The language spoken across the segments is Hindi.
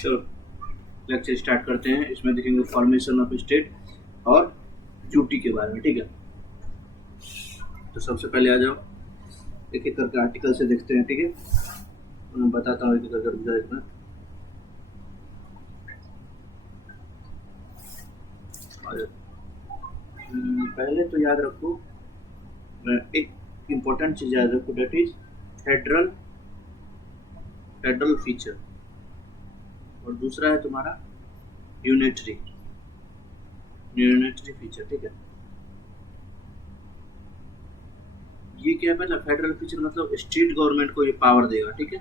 चलो लेक्चर स्टार्ट करते हैं। इसमें देखेंगे फॉर्मेशन ऑफ स्टेट और ड्यूटी के बारे में, ठीक है। तो सबसे पहले आ जाओ, एक एक करके आर्टिकल से देखते हैं, ठीक है। मैं बताता हूँ एक एक करके, रुक जाओ एक मिनट। पहले तो याद रखो, एक इम्पोर्टेंट चीज याद रखो, डेट इज फेडरल फीचर, और दूसरा है तुम्हारा यूनिटरी फीचर, ठीक है। ये क्या है, पहला फेडरल फीचर मतलब स्टेट गवर्नमेंट को ये पावर देगा, ठीक है,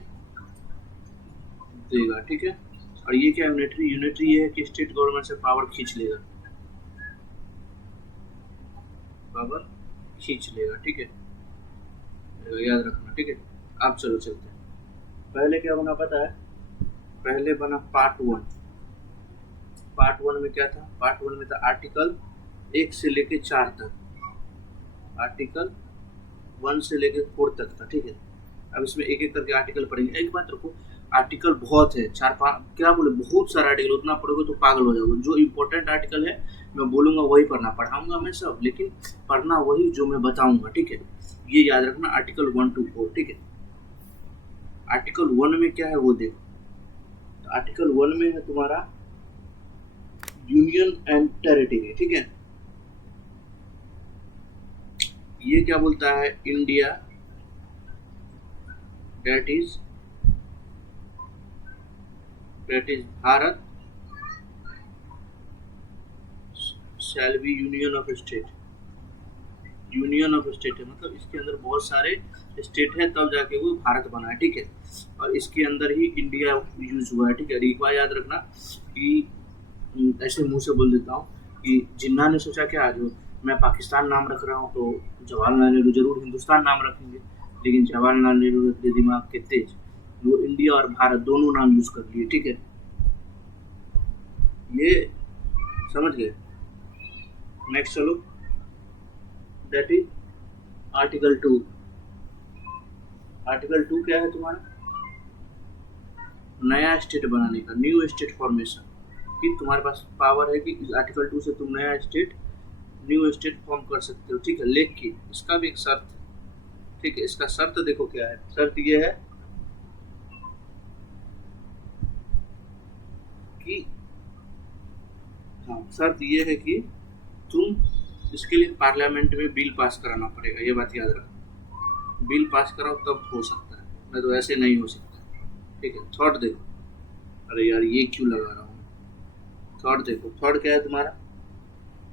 ठीक है। और ये क्या यूनिटरी ये है कि स्टेट गवर्नमेंट से पावर खींच लेगा, ठीक है, याद रखना, ठीक है। अब चलो चलते हैं। पहले क्या बना पता है, पहले बना पार्ट वन में क्या था, पार्ट वन में था आर्टिकल 1 से लेके 4 तक, आर्टिकल 1 से लेके 4 तक था, ठीक है। अब इसमें एक एक करके आर्टिकल पढ़ेंगे। एक बात रखो, आर्टिकल बहुत है, 4-5 क्या बोले, बहुत सारा आर्टिकल, उतना पढ़ोगे तो पागल हो जाओगे। जो इम्पोर्टेंट आर्टिकल है मैं बोलूंगा वही पढ़ना, पढ़ाऊंगा मैं सब, लेकिन पढ़ना वही जो मैं बताऊंगा, ठीक है। ये याद रखना, आर्टिकल 1 to 4, ठीक है। आर्टिकल 1 में क्या है वो देखो, तो आर्टिकल 1 में है तुम्हारा यूनियन एंड टेरिटरी, ठीक है। ये क्या बोलता है, India that is Bharat shall be union of state है, मतलब इसके अंदर बहुत सारे स्टेट है तब जाके वो भारत बना है, ठीक है। और इसके अंदर ही इंडिया यूज हुआ है, ठीक है। एक बार याद रखना कि ऐसे मुंह से बोल देता हूँ कि जिन्ना ने सोचा क्या, जो मैं पाकिस्तान नाम रख रहा हूँ तो जवाहरलाल नेहरू जरूर हिंदुस्तान नाम रखेंगे, लेकिन जवाहरलाल नेहरू अपने दिमाग के तेज, वो इंडिया और भारत दोनों नाम यूज कर लिए, ठीक है। ये समझ गए। नेक्स्ट चलो, दैट इज आर्टिकल 2 क्या है तुम्हारा, नया स्टेट बनाने का, न्यू स्टेट फॉर्मेशन, कि तुम्हारे पास पावर है कि आर्टिकल 2 से तुम न्यू स्टेट फॉर्म कर सकते हो, ठीक है। लेकिन इसका भी एक शर्त, ठीक है। इसका शर्त देखो क्या है, शर्त ये है कि शर्त ये है कि तुम इसके लिए पार्लियामेंट में बिल पास कराना पड़ेगा, ये बात याद रखो। बिल पास कराओ तब हो सकता है, नहीं तो ऐसे नहीं हो सकता, ठीक है। थर्ड देखो, अरे यार ये क्यों लगा रहा हूँ, थर्ड देखो, थर्ड क्या है तुम्हारा,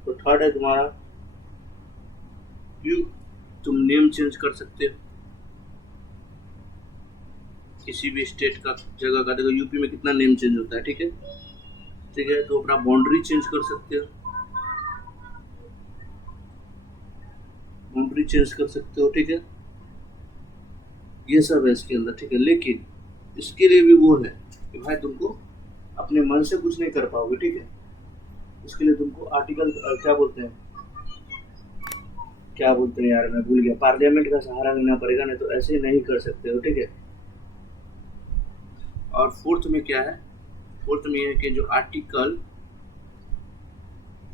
तो थर्ड है तुम्हारा यू, तुम नेम चेंज कर सकते हो किसी भी स्टेट का, जगह का। देखो यूपी में कितना नेम चेंज होता है, ठीक है, तो अपना बाउंड्री चेंज कर सकते हो, ठीक है। ये सब है इसके अंदर, ठीक है। लेकिन इसके लिए भी वो है कि भाई तुमको अपने मन से कुछ नहीं कर पाओगे, ठीक है। इसके लिए तुमको आर्टिकल क्या बोलते हैं यार, मैं भूल गया, पार्लियामेंट का सहारा लेना पड़ेगा, नहीं तो ऐसे नहीं कर सकते हो, ठीक है। और फोर्थ में क्या है, फोर्थ में है कि जो आर्टिकल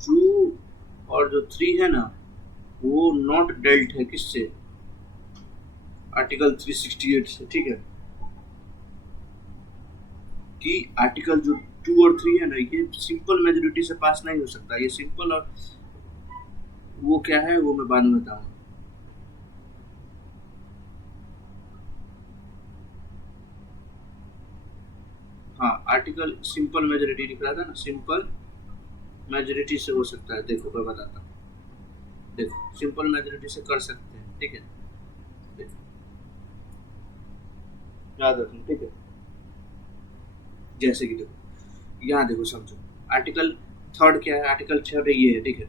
2 और जो 3 है ना, वो नॉट डेल्ट है किससे, आर्टिकल 368 से, ठीक है। कि आर्टिकल जो 2 और 3 है ना, ये सिंपल मेजोरिटी से पास नहीं हो सकता। ये सिंपल और वो क्या है वो मैं बाद में बताऊंगा। हाँ, आर्टिकल सिंपल मेजोरिटी लिख रहा था ना, सिंपल मेजोरिटी से हो सकता है। देखो मैं बताता हूँ, देखो सिंपल मेजोरिटी से कर सकते हैं, ठीक है। देखो याद रखना, ठीक है। जैसे कि देखो यहाँ देखो, समझो आर्टिकल 3 क्या है, आर्टिकल 3 ये है, ठीक है।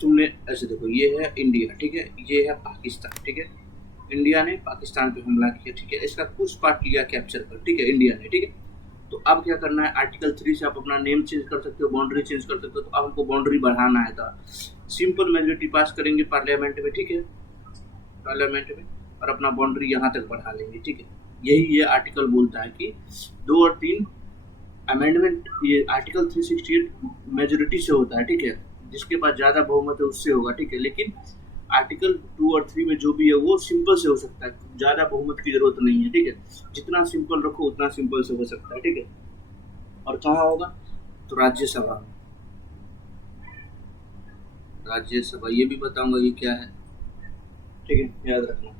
तुमने ऐसे देखो, ये है इंडिया, ठीक है, ये है पाकिस्तान, ठीक है। इंडिया ने पाकिस्तान पे हमला किया, ठीक है। इसका कुछ पार्ट लिया कैप्चर कर, ठीक है, इंडिया ने, ठीक है। तो अब क्या करना है, आर्टिकल 3 से आप अपना नेम चेंज कर सकते हो, बाउंड्री चेंज कर सकते हो। तो अब हमको बाउंड्री बढ़ाना है, तो सिंपल मेजोरिटी पास करेंगे पार्लियामेंट में, ठीक है, पार्लियामेंट में, और अपना बाउंड्री यहाँ तक बढ़ा लेंगे, ठीक है। यही ये आर्टिकल बोलता है कि 2 और 3 अमेंडमेंट ये आर्टिकल 368 मेजोरिटी से होता है, ठीक है, जिसके पास ज़्यादा बहुमत है उससे होगा, ठीक है। लेकिन आर्टिकल 2 और 3 में जो भी है वो सिंपल से हो सकता है, ज़्यादा बहुमत की जरूरत नहीं है, ठीक है। जितना सिंपल रखो उतना सिंपल से हो सकता है, ठीक है। और कहाँ होगा? तो राज्यसभा में। राज्यसभा ये भी बताऊंगा ये क्या है, ठीक है, याद रखना।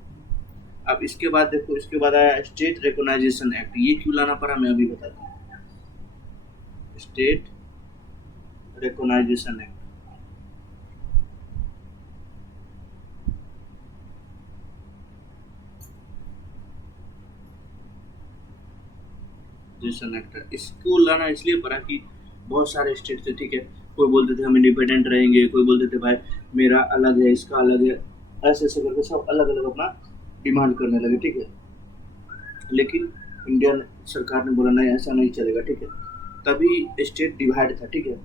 अब इसके बाद देखो, इसके बाद आया स्टेट रिकॉग्नाइजेशन एक्ट। ये क्यों लाना पड़ा मैं अभी बताता हूँ। स्टेट रिकॉग्नाइजेशन एक्ट, एक्ट इसको लाना इसलिए पड़ा कि बहुत सारे स्टेट थे, ठीक है। कोई बोलते थे हम इंडिपेंडेंट रहेंगे, कोई बोलते थे भाई मेरा अलग है, इसका अलग है, ऐसे ऐसे करके सब अलग अलग अपना डिमांड करने लगे, ठीक है। लेकिन इंडियन सरकार ने बोला नहीं, ऐसा नहीं चलेगा, ठीक है। तभी स्टेट डिवाइड था, ठीक है।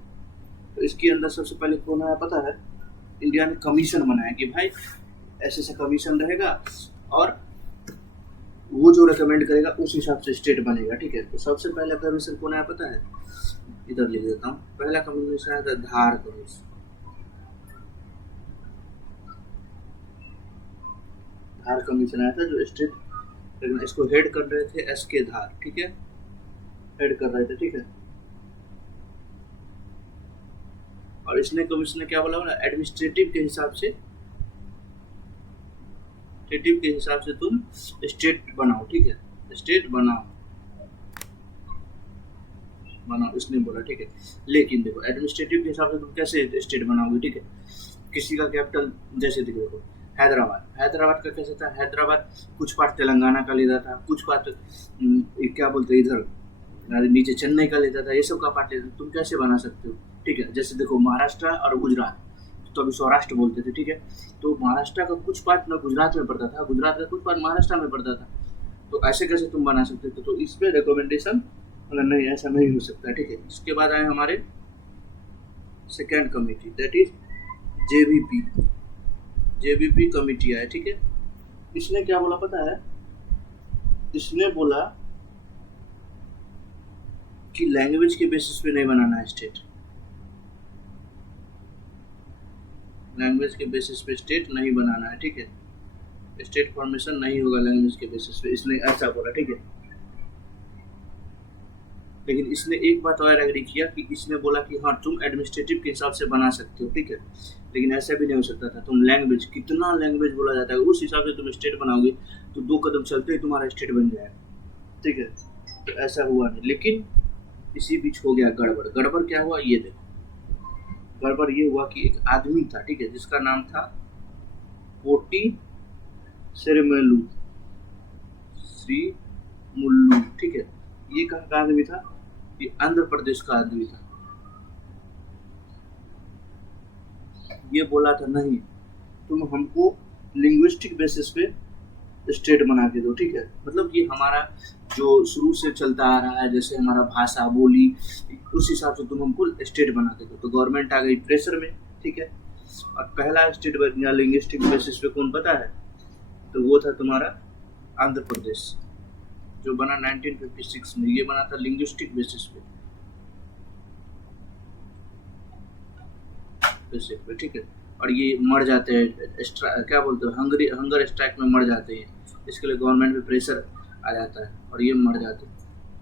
तो इसके अंदर सबसे पहले कौन आया पता है? इंडिया ने कमीशन बनाया कि भाई ऐसे ऐसा कमीशन रहेगा और वो जो रेकमेंड करेगा उस हिसाब से स्टेट बनेगा, ठीक है। तो सबसे पहला कमीशन कौन आया पता है? इधर लिख देता हूँ। पहला कमीशन आया था धार कमीशन। धार कमीशन आया था जो स्टेट, लेकिन इसको हेड कर रहे थे SK धार, ठीक है, हेड कर रहे थे, ठीक है। और इसने कमीशन ने क्या बोला? एडमिनिस्ट्रेटिव के हिसाब से, तुम स्टेट बनाओ, ठीक है, स्टेट बनाओ, इसने बोला, ठीक है। लेकिन देखो एडमिनिस्ट्रेटिव के हिसाब से तुम कैसे स्टेट बनाओगे, ठीक है। किसी का कैपिटल जैसे देखो हैदराबाद का कैसे था? हैदराबाद कुछ पार्ट तेलंगाना का लेता था, कुछ पार्ट क्या बोलते हैं इधर नीचे चेन्नई का लेता था, ये सब का पार्ट लेता था। तुम कैसे बना सकते हो, ठीक है। जैसे देखो महाराष्ट्र और गुजरात, तो अभी सौराष्ट्र बोलते थे, ठीक है। तो महाराष्ट्र का कुछ पार्ट ना गुजरात में पड़ता था, गुजरात का कुछ पार्ट महाराष्ट्र में पड़ता था। तो ऐसे कैसे तुम बना सकते थे? तो इस पे रिकमेंडेशन नहीं, ऐसा नहीं हो सकता, ठीक है। इसके बाद आए हमारे second committee, that is JBP committee आया, ठीक है। इसने क्या बोला पता है? इसने बोला कि लैंग्वेज के बेसिस पे नहीं बनाना है स्टेट, लैंग्वेज के बेसिस पे स्टेट नहीं बनाना है, ठीक है। स्टेट फॉर्मेशन नहीं होगा लैंग्वेज के बेसिस पे, इसने ऐसा बोला, ठीक है। लेकिन इसने एक बात और एग्री किया कि इसने बोला कि हाँ तुम एडमिनिस्ट्रेटिव के हिसाब से बना सकते हो, ठीक है। लेकिन ऐसा भी नहीं हो सकता था। तुम लैंग्वेज, कितना लैंग्वेज बोला जाता है उस हिसाब से तुम स्टेट बनाओगे तो 2 कदम चलते ही तुम्हारा स्टेट बन जाएगा, ठीक है। तो ऐसा हुआ नहीं। लेकिन इसी बीच हो गया गड़बड़ क्या हुआ ये देखो। गड़बड़ ये हुआ कि एक आदमी था, ठीक है, जिसका नाम था पोटी श्रीमुल्लू, ठीक है। ये कहाँ का आदमी था? ये आंध्र प्रदेश का आदमी था। ये बोला था नहीं, तुम हमको लिंग्विस्टिक बेसिस पे स्टेट बना के दो, ठीक है। मतलब ये हमारा जो शुरू से चलता आ रहा है, जैसे हमारा भाषा बोली, उस हिसाब से तुम हमको स्टेट बना के दो। तो गवर्नमेंट आ गई प्रेशर में, ठीक है। और पहला स्टेट बना लिंग्विस्टिक बेसिस पे कौन पता है? तो वो था तुम्हारा आंध्र प्रदेश, जो बना 1956 में। ये बना था लिंग्विस्टिक बेसिस पे, ठीक है। और ये मर जाते हैं, क्या बोलते हैं, हंगर स्ट्राइक में मर जाते हैं। इसके लिए गवर्नमेंट पे प्रेशर आ जाता है और ये मर जाते हैं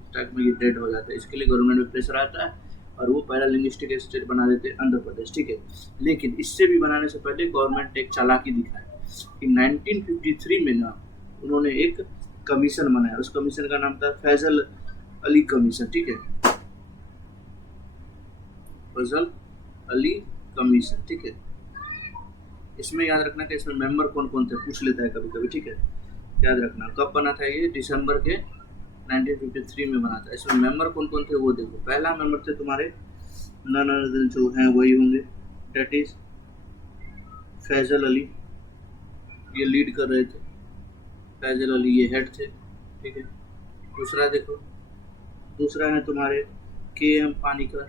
स्ट्राइक में, ये डेड हो जाता है। इसके लिए गवर्नमेंट पे प्रेशर आता है और वो पहला लिंग्विस्टिक स्टेट बना देते हैं आंध्र प्रदेश, ठीक है। लेकिन इससे भी बनाने से पहले गवर्नमेंट ने एक चालाकी दिखाई कि 1953 में ना उन्होंने एक कमीशन बनाया। उस कमीशन का नाम था फैजल अली कमीशन, ठीक है, फैजल अली कमीशन, ठीक है। इसमें याद रखना कि इसमें मेंबर कौन कौन थे, पूछ लेता है कभी कभी, ठीक है। याद रखना कब बना था ये? दिसंबर के 1953 में बना था। इसमें मेंबर कौन कौन थे वो देखो। पहला मेंबर थे तुम्हारे नन अदर जो हैं वही होंगे, डेट इज फैजल अली, ये लीड कर रहे थे। फैजल अली ये हेड थे, ठीक है। दूसरा देखो, दूसरा है तुम्हारे KM पानीकर,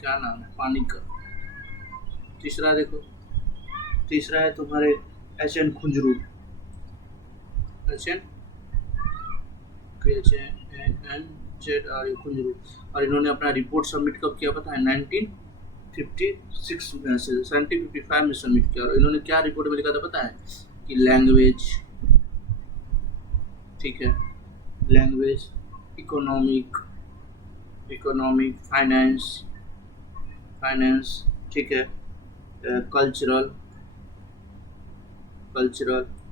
क्या नाम है, पानीकर। तीसरा देखो, तीसरा है तुम्हारे HN खुंजरू, HN स्टेट और और इन्होंने अपना रिपोर्ट सबमिट कब किया पता है? 1956 में से 1955 में सबमिट किया। और इन्होंने क्या रिपोर्ट में लिखा था पता है? कि लैंग्वेज, ठीक है, लैंग्वेज, इकोनॉमिक, फाइनेंस, ठीक है, कल्चरल,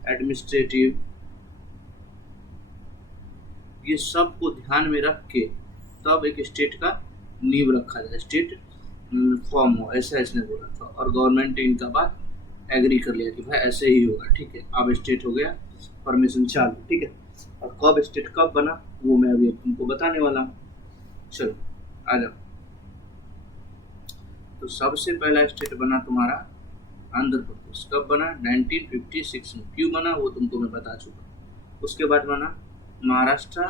एडमिनिस्ट्रेटिव, ये सब को ध्यान में रख के तब एक स्टेट का नींव रखा जाए, स्टेट फॉर्म हो, ऐसा इसने बोला था। और गवर्नमेंट ने इनका बात एग्री कर लिया कि भाई ऐसे ही होगा, ठीक है। अब स्टेट हो गया, परमिशन चालू, ठीक है। और कब स्टेट कब बना वो मैं अभी तुमको बताने वाला हूँ। चलो आ जाओ। तो सबसे पहला स्टेट बना तुम्हारा आंध्र प्रदेश। कब बना? 1956 में। क्यों बना वो तुमको मैं बता चुका। उसके बाद बना महाराष्ट्र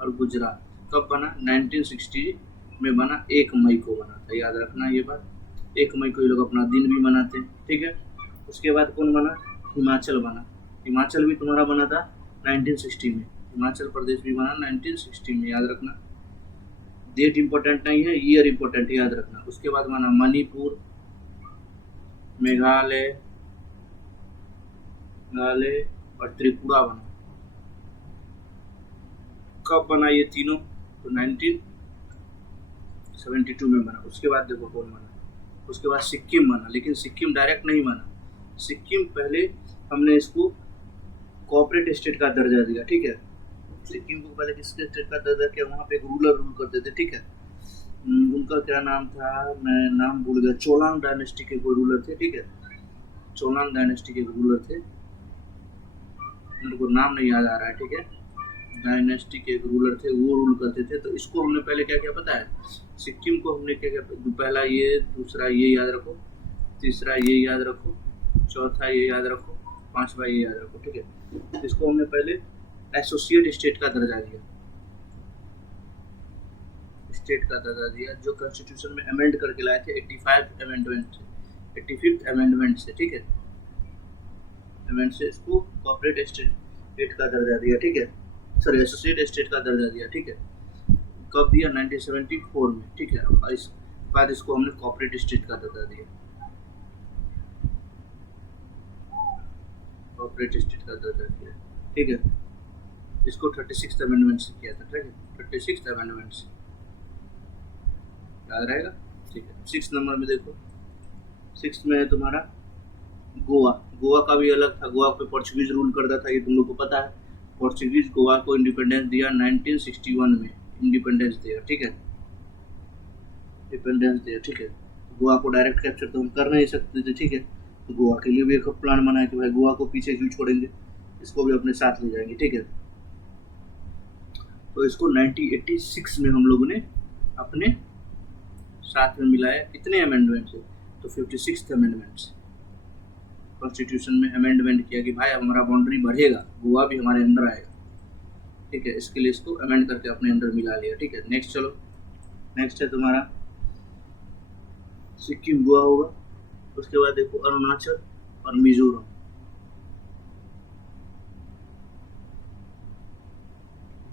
और गुजरात। कब बना? 1960 में बना, 1 मई को बना था, याद रखना ये बात। 1 मई को ये लोग अपना दिन भी मनाते हैं, ठीक है। उसके बाद कौन बना? हिमाचल बना। हिमाचल भी तुम्हारा बना था 1960 में। हिमाचल प्रदेश भी बना 1960 में, याद रखना। डेट इंपॉर्टेंट नहीं है, ईयर इंपॉर्टेंट, याद रखना। उसके बाद बना मणिपुर, मेघालय और त्रिपुरा बना। कब बना ये तीनों? तो 1972 में बना। उसके बाद देखो कौन बना, उसके बाद सिक्किम बना। लेकिन सिक्किम डायरेक्ट नहीं बना, सिक्किम पहले हमने इसको कोऑपरेट स्टेट का दर्जा दिया, ठीक है। सिक्किम को पहले किसके स्टेट का दर्जा किया? वहाँ पे एक रूलर रूल करते थे, ठीक है। उनका क्या नाम था, मैं नाम भूल गया। चोलांग डायनेस्टी के कोई रूलर थे, ठीक है। चोलांग डायनेस्टी के रूलर थे, मेरे को नाम नहीं याद आ रहा है, ठीक है। डायनेस्टी के एक रूलर थे, वो रूल करते थे। तो इसको हमने पहले क्या किया पता है? सिक्किम को हमने क्या किया, पहला ये, दूसरा ये याद रखो, तीसरा ये याद रखो, चौथा ये याद रखो, पांचवा ये याद रखो, ठीक है। इसको हमने पहले एसोसिएट स्टेट का दर्जा दिया, जो कॉन्स्टिट्यूशन में अमेंड करके लाए थे 85th अमेंडमेंट से, ठीक है। अमेंड से इसको कॉर्पोरेट स्टेट का दर्जा दिया, ठीक है। सॉरी, एसोसिएट स्टेट का दर्जा दिया, ठीक है। कब दिया? 1974 में, ठीक है। इस बाद इसको हमने कॉर्पोरेट स्टेट का दर्जा दिया, कॉर्पोरेट स्टेट का दर्जा दिया, ठीक है। इसको 36th अमेंडमेंट से किया था, ठीक है। 36th अमेंडमेंट से, याद रहेगा, ठीक है। 6 नंबर में देखो, 6 में है तुम्हारा गोवा। गोवा का भी अलग था, गोवा पे पोर्चुगीज रूल करता था, ये तुम लोग को पता है। पोर्चुगीज गोवा को इंडिपेंडेंस दिया 1961 में, इंडिपेंडेंस दिया, ठीक है। इंडिपेंडेंस दिया, ठीक है। गोवा को डायरेक्ट कैप्चर तो हम कर नहीं सकते थे, ठीक है। तो गोवा के लिए भी एक प्लान बनाया कि भाई गोवा को पीछे क्यों छोड़ेंगे, इसको भी अपने साथ ले जाएंगे, ठीक है। तो इसको 1986 में हम लोगों ने अपने साथ में मिलाया। कितने अमेंडमेंट से? तो 56th अमेंडमेंट से कॉन्स्टिट्यूशन में अमेंडमेंट किया कि भाई हमारा बाउंड्री बढ़ेगा, गोवा भी हमारे अंदर आएगा, ठीक है। इसके लिए इसको अमेंड करके अपने अंदर मिला लिया, ठीक है। नेक्स्ट चलो, नेक्स्ट है तुम्हारा सिक्किम, गोवा होगा। उसके बाद देखो अरुणाचल और मिजोरम।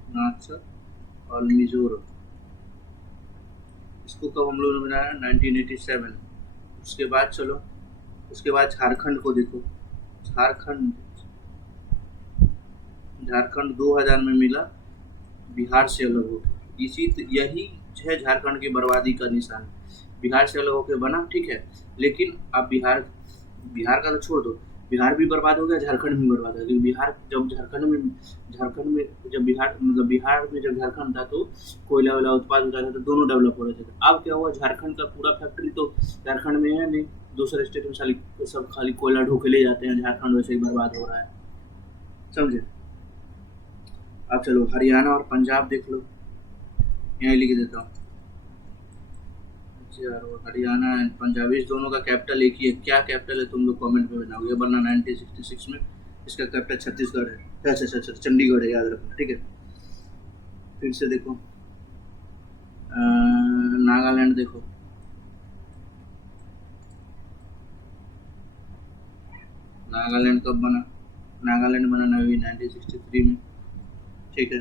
अरुणाचल और मिजोरम, इसको कब हम लोगों ने बनाया? 1987। उसके बाद चलो, उसके बाद झारखंड को देखो। झारखंड 2000 में मिला, बिहार से अलग होकर। यही है झारखंड की बर्बादी का निशान। बिहार से अलग होकर बना, ठीक है। लेकिन अब बिहार का तो छोड़ दो, बिहार भी बर्बाद हो गया, झारखंड भी बर्बाद हो गया। बिहार जब झारखंड में जब बिहार में जब झारखंड था तो कोयला वाला उत्पाद होता था, तो दोनों डेवलप हो रहे थे। अब क्या हुआ, झारखंड का पूरा फैक्ट्री तो झारखंड में है नहीं, दूसरे स्टेट में सब खाली कोयला ढोके ले जाते हैं। झारखंड वैसे ही बर्बाद हो रहा है, समझे। अब चलो हरियाणा और पंजाब देख लो, यहाँ लिख देता हूँ। हरियाणा एंड पंजाब, इस दोनों का कैपिटल एक ही है। क्या कैपिटल है तुम लोग कमेंट में बताओगे, वरना 1966 में इसका कैपिटल छत्तीसगढ़ है, अच्छा चंडीगढ़ है, याद रखना, ठीक है। फिर से देखो नागालैंड देखो, नागालैंड कब बना? नागालैंड बना 1963 में, ठीक है।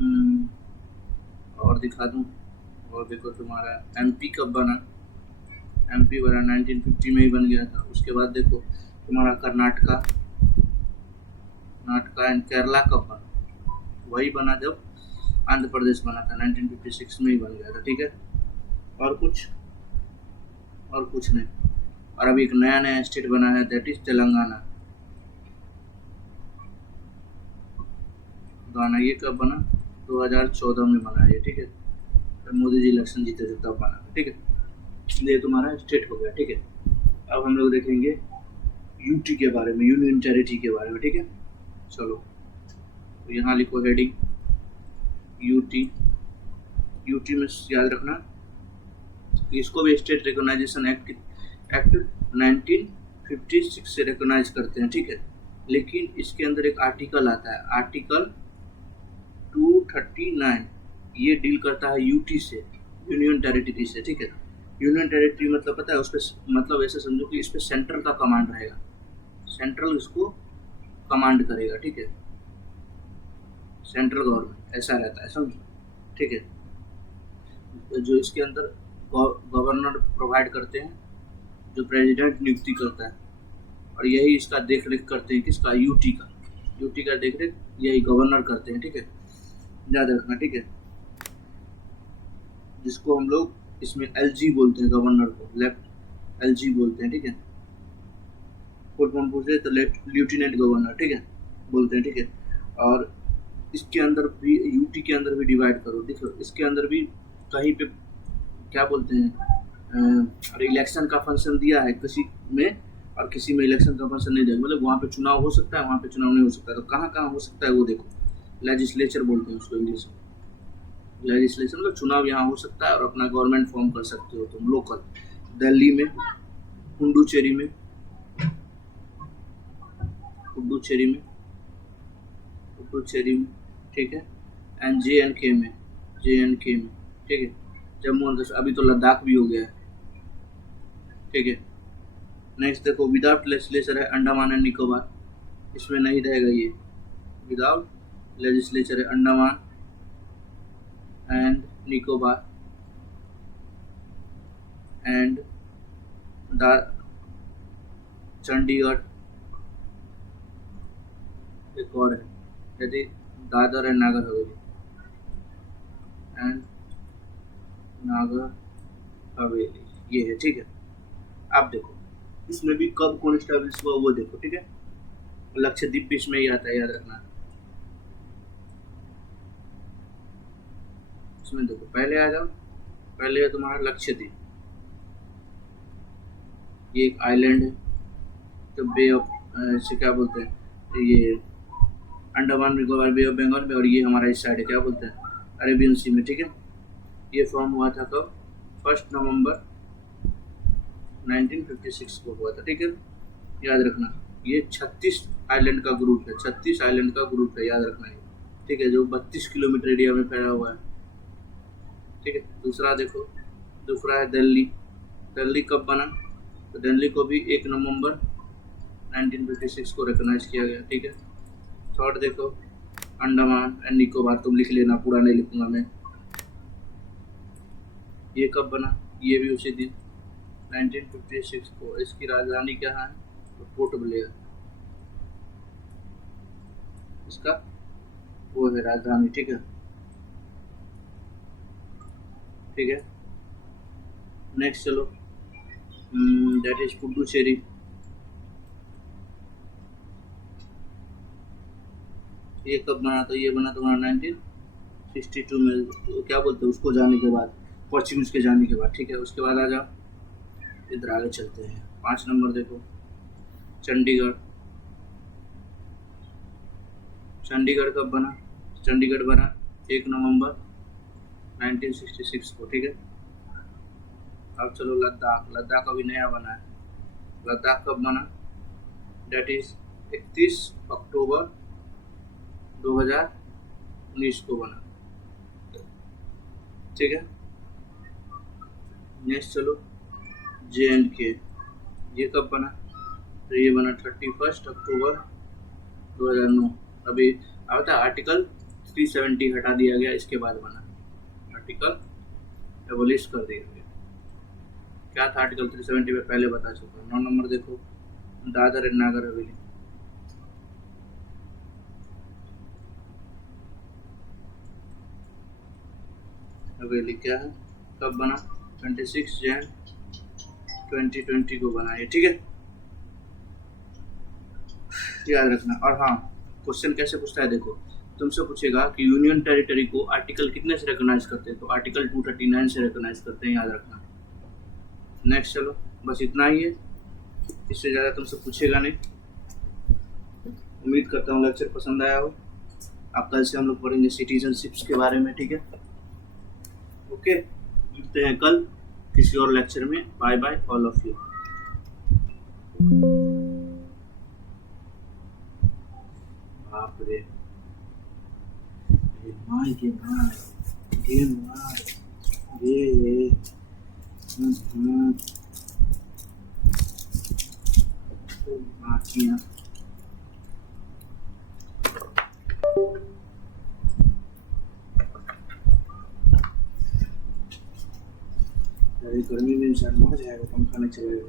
हम्म, और दिखा दूँ, और देखो तुम्हारा एमपी कब बना, एमपी बना 1950 में ही बन गया था। उसके बाद देखो तुम्हारा कर्नाटका, कर्नाटका एंड केरला कब बना, वही बना जब आंध्र प्रदेश बना था, 1956 में ही बन गया था। ठीक है, और कुछ, और कुछ नहीं। और अभी एक नया नया स्टेट बना है, दैट इज तेलंगाना। गाना ये कब बना, 2014 में बना है। ठीक है, जब मोदी जी इलेक्शन जीते थे तब बना था। ठीक है, ये तुम्हारा स्टेट हो गया। ठीक है, अब हम लोग देखेंगे यूटी के बारे में, यूनियन टेरिटरी के बारे में। ठीक है, चलो तो यहाँ लिखो हेडिंग यूटी। यूटी में याद रखना इसको भी स्टेट रिकॉग्नाइजेशन एक्ट 1956 से रिकॉग्नाइज करते हैं। ठीक है, लेकिन इसके अंदर एक आर्टिकल आता है, आर्टिकल 239, ये डील करता है यूटी से, यूनियन टेरिटरी से। ठीक है, यूनियन टेरिटरी मतलब पता है, उस पर मतलब ऐसे समझो कि इस पर सेंट्रल का कमांड रहेगा, सेंट्रल इसको कमांड करेगा। ठीक है, सेंट्रल गवर्नमेंट ऐसा रहता है, समझो। ठीक है, जो इसके अंदर गवर्नर प्रोवाइड करते हैं, जो प्रेसिडेंट नियुक्ति करता है, और यही इसका देख रेख करते हैं, किसका, यूटी का, यूटी का देख रेख यही गवर्नर करते हैं। ठीक है, याद रखना। ठीक है, जिसको हम लोग इसमें एलजी बोलते हैं, गवर्नर को लेफ्ट एलजी बोलते हैं। ठीक है, फुल फॉर्म पूछे तो लेफ्टिनेंट गवर्नर, ठीक है, बोलते हैं। ठीक है, और इसके अंदर भी, यूटी के अंदर भी डिवाइड करो, देखो इसके अंदर भी कहीं पे क्या बोलते हैं, और इलेक्शन का फंक्शन दिया है किसी में, और किसी में इलेक्शन का फंक्शन नहीं दिया, मतलब वहाँ पे चुनाव हो सकता है, वहाँ पे चुनाव नहीं हो सकता। तो कहाँ कहाँ हो सकता है वो देखो, लेजिस्लेचर बोलते हैं उसको इंग्लिश में, लेजिस्लेशन मतलब चुनाव यहाँ हो सकता है, और अपना गवर्नमेंट फॉर्म कर सकते हो तुम लोकल, दिल्ली में, पुडुचेरी में, पुडुचेरी में, पुडुचेरी में, ठीक है, एंड JNK में, JNK में, ठीक है, जम्मू एंड कश्मीर, अभी तो लद्दाख भी हो गया है। ठीक है, नेक्स्ट देखो विदाउट लेजिस्लेचर है अंडमान एंड निकोबार, इसमें नहीं रहेगा ये, विदाउट लेजिस्लेचर है अंडमान एंड निकोबार एंड चंडीगढ़, एक और है यदि दादर एंड नागर हवेली, एंड नागर हवेली ये है। ठीक है, आप देखो इसमें भी कब कौन स्टैब्लिश हुआ वो देखो। ठीक है, लक्षद्वीप भी इसमें ही आता है, याद रखना। इसमें देखो पहले आ जाओ, पहले है तुम्हारा लक्षद्वीप, ये एक आइलैंड है, तो बे ऑफ से क्या बोलते हैं, ये अंडमान निकोबार बे ऑफ बंगाल में, और ये हमारा इस साइड है, क्या बोलते हैं, अरेबियन सी में। ठीक है, ये फॉर्म हुआ था कब, 1 नवंबर 1956 को हुआ था। ठीक है, याद रखना ये 36 आइलैंड का ग्रुप है, 36 आइलैंड का ग्रुप है, याद रखना ये। ठीक है, जो 32 किलोमीटर एरिया में फैला हुआ है। ठीक है, दूसरा देखो, दूसरा है दिल्ली, दिल्ली कब बना, तो दिल्ली को भी 1 नवंबर 1956 को रिकॉग्नाइज किया गया। ठीक है, थर्ड देखो अंडमान एंड निकोबार, तुम लिख लेना, पूरा नहीं लिखूंगा मैं, ये कब बना, ये भी उसी दिन 1956 को। इसकी राजधानी क्या है, तो पोर्ट ब्लेयर, इसका वो है राजधानी। ठीक है, ठीक है, नेक्स्ट चलो, दैट इज पुडुचेरी, ये कब बना, तो ये बना तुम्हारा 1962 में, तो क्या बोलते हैं उसको जाने के बाद, पोर्चुगीज के जाने के बाद। ठीक है, उसके बाद आ जाओ, इधर आगे चलते हैं, 5 नंबर देखो चंडीगढ़, चंडीगढ़ कब बना, चंडीगढ़ बना 1 नवंबर 1966 को। ठीक है, अब चलो लद्दाख, लद्दाख अभी नया बना है, लद्दाख कब बना, डेट इज 31 अक्टूबर 2019 को बना। ठीक है, नेक्स्ट चलो JNK, ये कब बना, तो ये बना 31 अक्टूबर 2009। अभी आता है आर्टिकल 370 हटा दिया गया, इसके बाद बना आर्टिकल एबोलिश कर दिया गया। क्या था आर्टिकल 370 में पहले बता चुका हूँ। 9 नंबर देखो, दादर एंड नागर हवेली। हवेली क्या है, कब बना, 26 जैन 2020 को बना है, ठीक है, याद रखना। और हाँ, क्वेश्चन कैसे पूछता है देखो, तुमसे पूछेगा कि यूनियन टेरिटरी को आर्टिकल कितने से रिकॉग्नाइज करते हैं, तो आर्टिकल 239 से रिकॉग्नाइज करते हैं, याद रखना। नेक्स्ट चलो, बस इतना ही है, इससे ज़्यादा तुमसे पूछेगा नहीं। उम्मीद करता हूँ लेक्चर पसंद आया हो। अब कल से हम लोग पढ़ेंगे सिटीजनशिप्स के बारे में, ठीक है, ओके। मिलते हैं कल किसी और लेक्चर में। Bye bye all of you. बाप रे, माय के माय, ये माय, ये बाकियां अरे गर्मी में इंसान मर जाएगा, पंखा नहीं चलेगा।